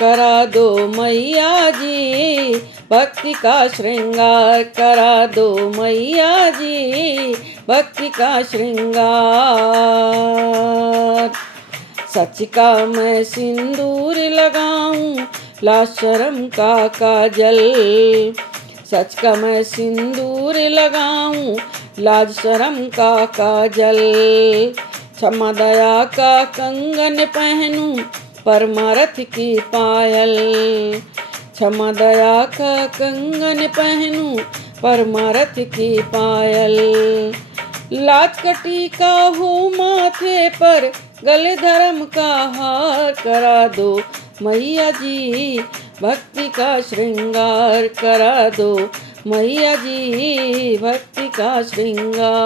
करा दो मैया जी, भक्ति का श्रृंगार करा दो मैया जी, भक्ति का श्रृंगार। सच का मैं सिंदूर लगाऊं, लाज शर्म का काजल, सच का मैं सिंदूर लगाऊं, लाज शर्म का काजल। क्षमा दया का कंगन पहनूं, परमार्थ की पायल, क्षमा दया का कंगन पहनूं, परमार्थ की पायल। लाज का टीका हो माथे पर, गले धर्म का हार करा दो मैया जी, भक्ति का श्रृंगार करा दो मैया जी, भक्ति का श्रृंगार।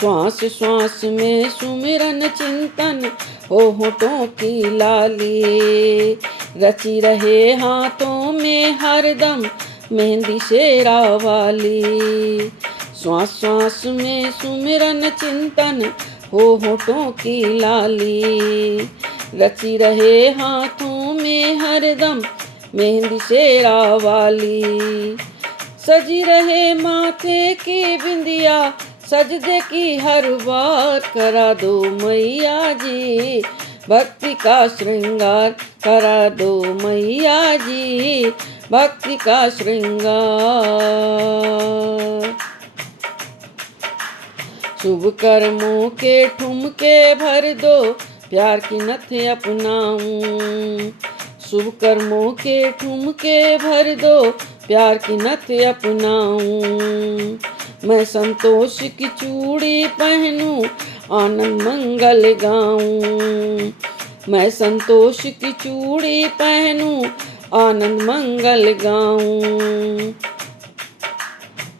श्वास श्वास में सुमिरन चिंतन हो होठों की लाली, रची रहे हाथों में हरदम मेहंदी शेरा वाली। श्वास श्वास में सुमिरन चिंतन हो होठों की लाली, रची रहे हाथों में हरदम मेहंदी शेरा वाली। सजी रहे माथे की बिंदिया, सजदे की हर बार करा दो मैया जी, भक्ति का श्रृंगार करा दो मैया जी, भक्ति का श्रृंगार। शुभ कर्मों के ठुमके भर दो, प्यार की नथ अपनाऊं, शुभ कर्मों के ठुमके भर दो, प्यार की नथ अपनाऊं। मैं संतोष की चूड़ी पहनूं, आनंद मंगल गाऊं, मैं संतोष की चूड़ी पहनूं, आनंद मंगल गाऊं।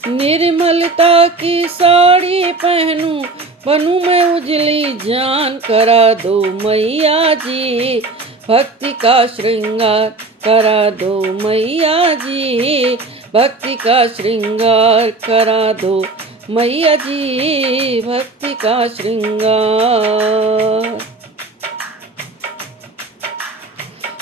निर्मलता की साड़ी पहनूं, बनूं मैं उजली जान करा दो मैया जी, भक्ति का श्रृंगार करा दो मैया जी, भक्ति का श्रृंगार करा दो मैया जी, भक्ति का श्रृंगार।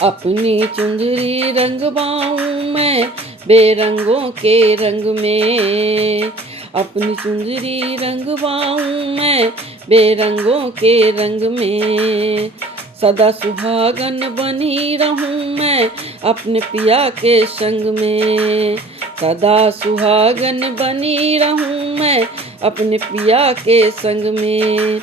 अपनी चुंदरी रंगवाऊं मैं बेरंगों के रंग में, अपनी चुंदरी रंगवाऊं मैं बेरंगों के रंग में। सदा सुहागन बनी रहूं मैं अपने पिया के संग में, सदा सुहागन बनी रहूं मैं अपने पिया के संग में।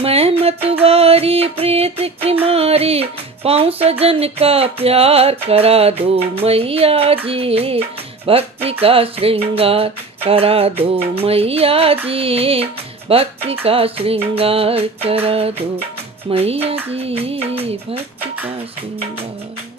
मैं मतवारी प्रीत की मारी, पाऊं सजन का प्यार करा दो मैया जी, भक्ति का श्रृंगार करा दो मैया जी, भक्ति का श्रृंगार करा दो मैया जी, भक्ति का श्रृंगार।